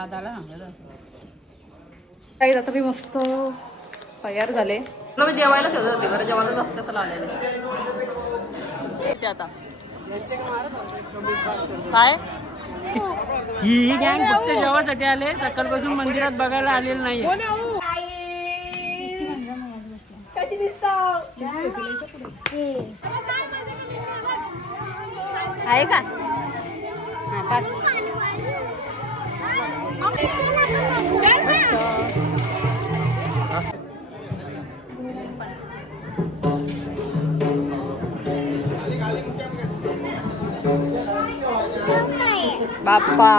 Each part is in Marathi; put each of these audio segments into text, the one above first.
दादाला सांगलं काही आता मी मस्त तयार झाले. मी जेवायला शोधत होते, बरं जेवायला जास्त चला आलेले ते आता काय ही गँग फक्त जेवासाठी आले, सकाळपासून मंदिरात बघायला आलेलं नाही. कशी आहे का बाप्पा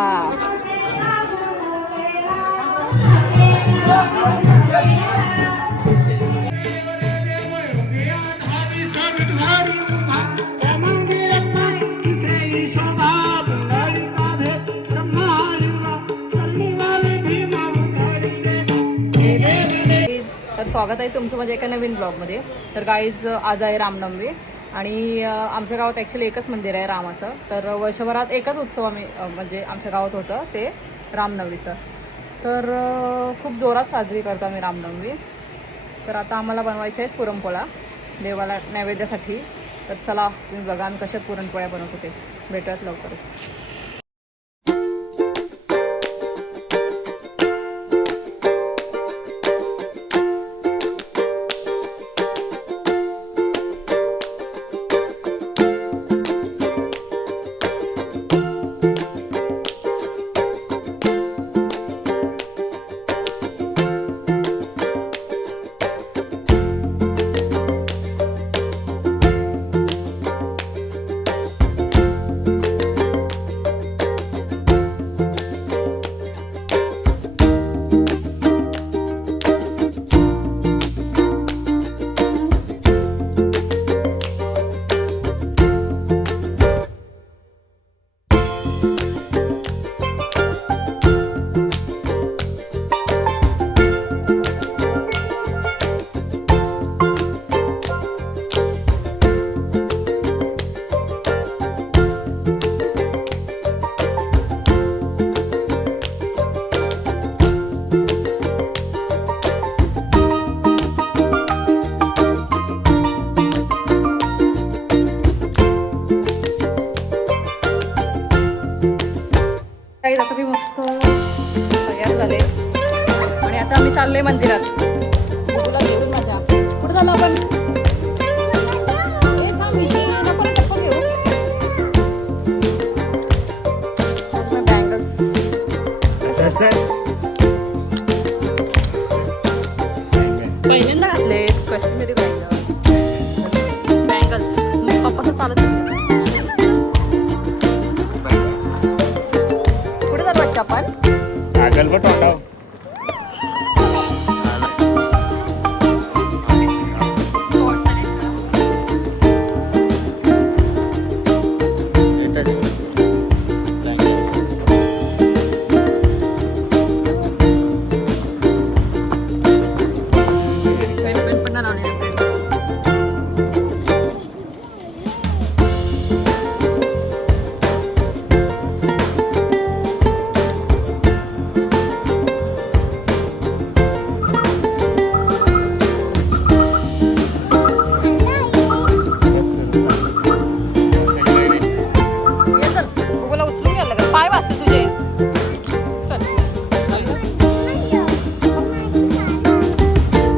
तर स्वागत आहे तुमचं माझ्या एका नवीन ब्लॉगमध्ये. तर गाईज आज आहे रामनवमी आणि आमच्या गावात ॲक्च्युली एकच मंदिर आहे रामाचं. तर वर्षभरात एकच उत्सव आम्ही म्हणजे आमच्या गावात होतं ते रामनवमीचं. तर खूप जोरात साजरी करतो आम्ही रामनवमी. तर आता आम्हाला बनवायचे आहेत पुरणपोळ्या देवाला नैवेद्यासाठी. तर चला तुम्ही बघा आम्ही कशा पुरणपोळ्या बनवत होते. भेटूयात लवकरच. आता मी मस्त तयार झाले आणि आता आम्ही चाललोय मंदिरात. तुला घेऊन माझ्या कुठं झालं आपण पहिल्यांदा घातले काश्मीरी बँगल्स. मग पप्पा चालत आपण गलबट वाटाव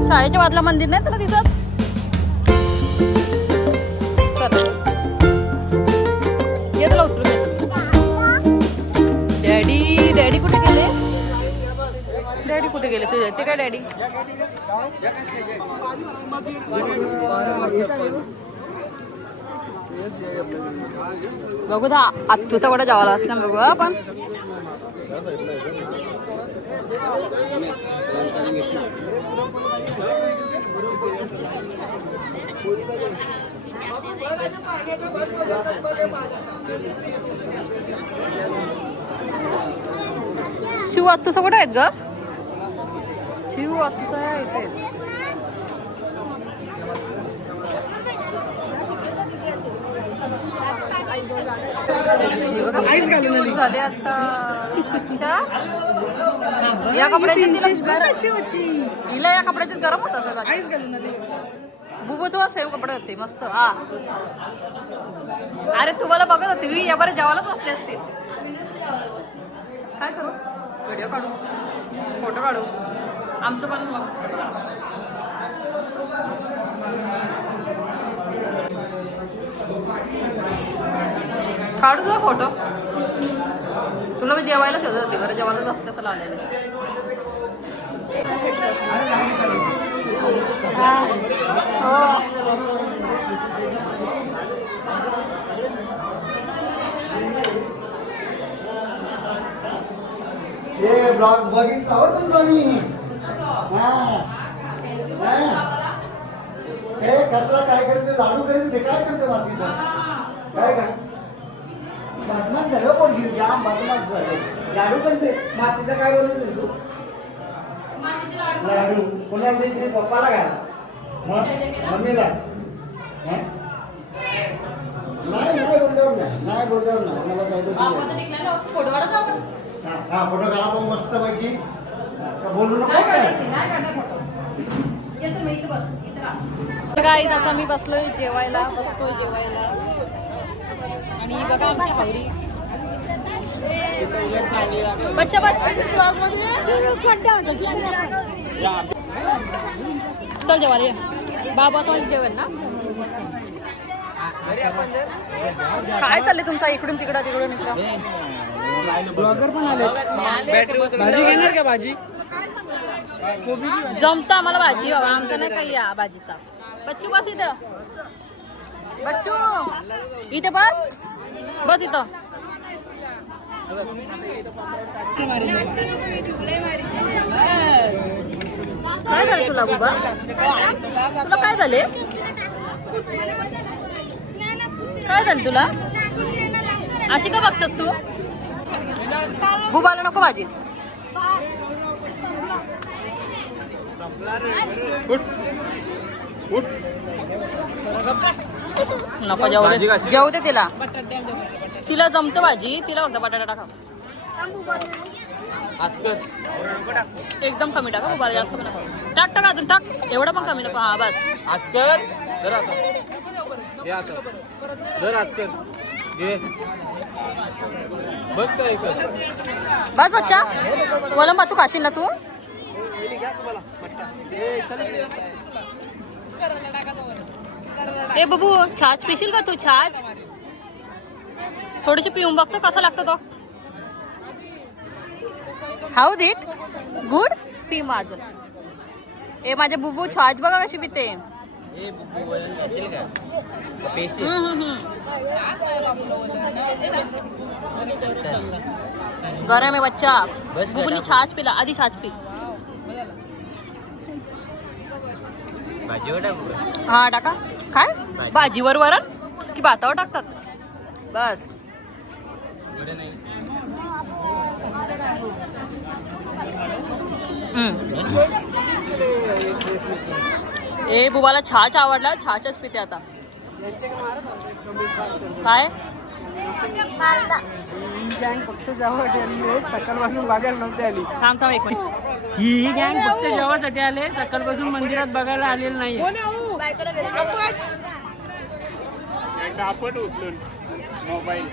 शाळेच्या बाजूला मंदिर नाही तुला तिथं. ये तुला उचलून येतो. डॅडी डॅडी कुठे गेले? डॅडी कुठे गेले तुझे? ते काय डॅडी बघू दा आत्तूचा कुठे जावाला असला बघू आपण. शिव आत्तूचा कुठे आहेत ग? शिव आत्तूचा इथे. आईच घालून आली. झाले आता. अच्छा. या कपड्याची कशी होती हिला, या कपड्याची गरम होत असेल. आईच घालून आली. बुबूचं सेम कपडे होते मस्त. हा अरे तुम्हाला बघत होती मी, या बरं जेवायलाच बसले असतील. काय करू, व्हिडिओ काढू, फोटो काढू, आमचं पण मग. काढू तुझा फोटो. तुला मी जेवायला शोधत होती, बरं जेवायलाच असते असं आलेलं. हे ब्लॉग बघितला हो तुमचा मी. हे कसला काय करते, लाडू करते, काय करते मातीचा, काय काय बदमाश झालं पोरगी, जाम बदमाश झालं. लाडू करते मातीचा, काय बनवते तू लाडू? कोणाला देते? पप्पाला काय, मम्मीला? नाही नाही बोलल्यावर नाही, नाही बोलल्यावर नाही. आम्हाला काय हा फोटो काढा पण मस्त पैकी. बोलू नको काय. गाईज आता मी बसलोय जेवायला, बसतोय जेवायला. आणि बघा आमच्या हावरी बच्चा बस. चल जेवायला ये. बाबा आता जेवेल ना. काय चाललंय तुमचा इकडून तिकडं तिकडून इकडं? ब्लॉगर पण आले. भाजी घेणार का? भाजी जमतं आम्हाला भाजी बाबा, आमचं नाही काही या भाजीचा. बच्चू बस इथं, बच्चू इथे बस, बस इथं. काय झालं तुला बुबा? तुला काय झाले? काय झालं तुला? अशी का बघतोस तू? बुबाला नको भाजी. नको जाऊ दे, जाऊ दे तिला. तिला जमतं भाजी, तिला फक्त बटाटा टाका. एकदम कमी टाका, बुबाला जास्त पण नको. टाक टाक अजून टाक, एवढं पण कमी नको. हा बस. बस बच्चा, कोलंबा तू खाशील ना तू? ए बबू, छाछ पिशील का तू? छाछ थोडीशी पिऊन बघतो कसा लागतो तो. How दिट good. पी माझं. ए माझे बुबू, छाछ बघा कशी पिते. गरम आहे बच्चा. बुबूनी छाछ पिला, आधी छाछ पी. हा टाका. काय भाजीवर वरण की भातावर टाकतात? बस. ए बुबाला छाछ आवडला, छाछच पिते आता. काय फक्त जेवायला सकाळपासून बघायला नव्हते आली. थांब थांब एक मिनिट. ही गँग फक्त जेवासाठी आले, सकाळपासून मंदिरात बघायला आलेलं नाही. आपण उचलून मोबाईल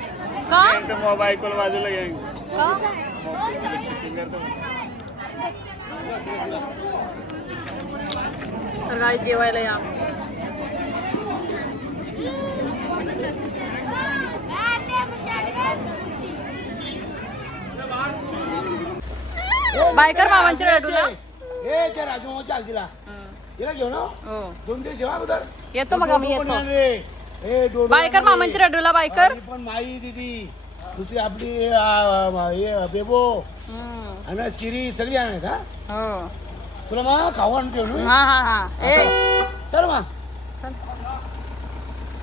का मोबाईल कोण बाजूला घेऊन तर काय जेवायला या. बायकर मामांची रडूला राजू चाल तिला तिला घेऊन हो 2 दिवस येवा अगोदर येतो मग आम्ही येतो. हे बायकर मामांची रडूला बायकर. पण माई दीदी दुसरी आपली हे बेबो आणि शिरी सगळी आणत. हा हो तुला मग खाऊ आणून ठेवून. हा हा हा. ए चल मग.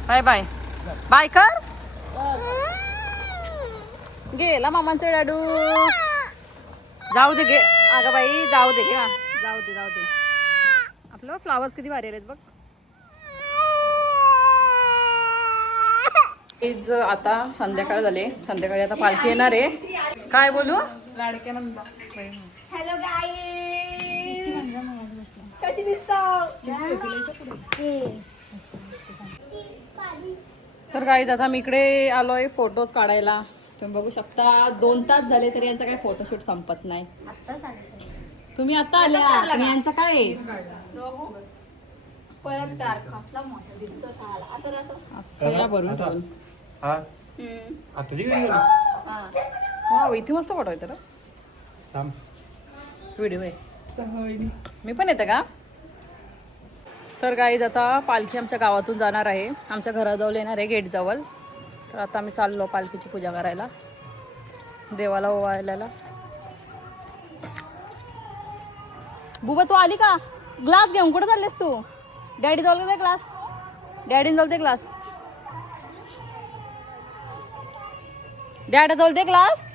बाय बाय बायकर. गेला मामांचा डाडू. जाऊ दे गे. अगं बाई जाऊ दे गे. जाऊ दे जाऊ दे. आपलं फ्लावर्स किती भारी आलेत बघ. प्लीज आता संध्याकाळ झाले, संध्याकाळी आता पालखी येणार आहे. काय बोलू? लाडक्या नंदा. हॅलो गाईस, कशी दिसतो? तर गाईज आता मी इकडे आलोय फोटोज काढायला. तुम्ही बघू शकता 2 तास झाले तरी यांचा काही फोटोशूट संपत नाही. तुम्ही आता आल्या आणि यांचं काय आहे? परत कार कसला मोठा दिसतो साला. आता आता भरून ठेवून. वाव, इथे मस्त फोटो आहे तर. व्हिडिओ आहे. मी पण येते का? तर गाईज आता पालखी आमच्या गावातून जाणार आहे, आमच्या घराजवळ येणार आहे गेटजवळ. तर आता आम्ही चाललो पालखीची पूजा करायला, देवाला ओवाळायला. बुबा तू आली का? ग्लास घेऊन कुठे चाललेस तू? डॅडी जवळ दे ग्लास, डॅडी जवळ दे ग्लास, डॅडा जवळ दे ग्लास.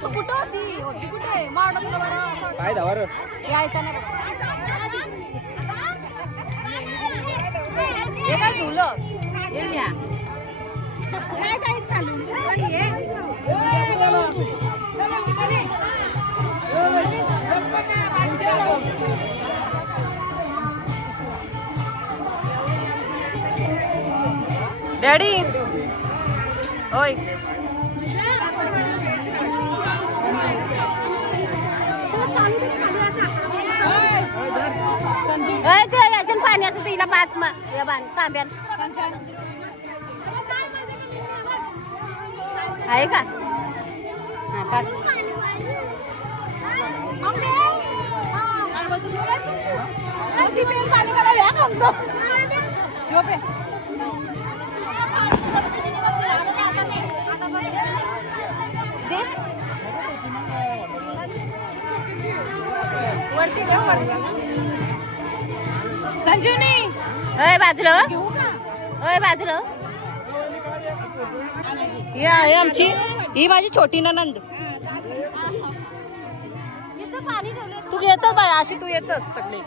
कुठं होती कुठे काय धावर यायचं ना हे काय तुलं काय काय चालू डॅडी ओय याच्यात पाणी असं तिला 5 तांब्यात आहे का? हा 5 संजीवनी अय बाजूला अय बाजूला ही आहे आमची, ही माझी छोटी ननंद. तू येतच बाय अशी, तू येतच सगळे.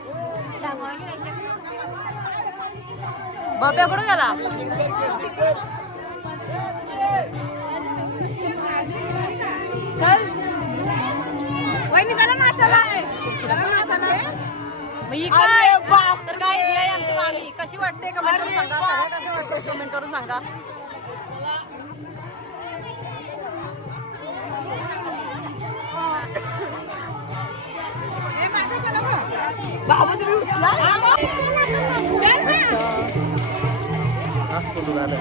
बाब्या कुठे गेला? चल वहिनी त्याला नाचायला तर काय आहे आमची मामी. कशी वाटते कमेंट करून सांगा, सगळ्या कशी वाटते कमेंट करून सांगा. बाबा तुम्ही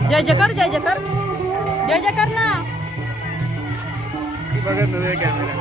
जय जयकर जय जयकर जय जयकर ना बघत होते कॅमेरा.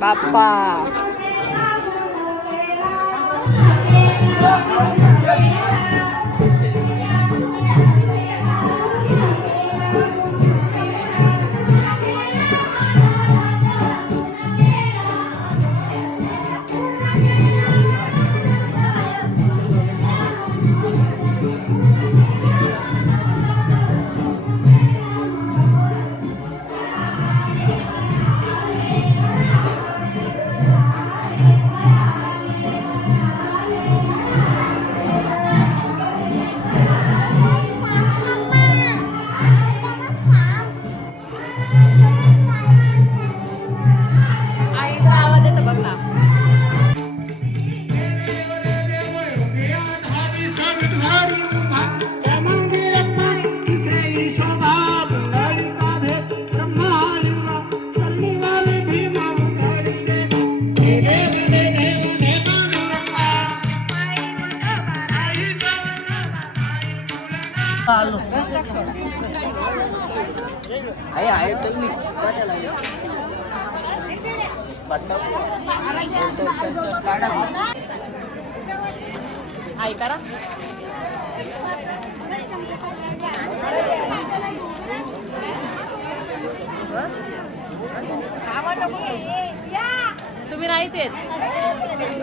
बाप्पा आईचा आवाज येतो बघ ना. आई करा तुम्ही नाहीच येत.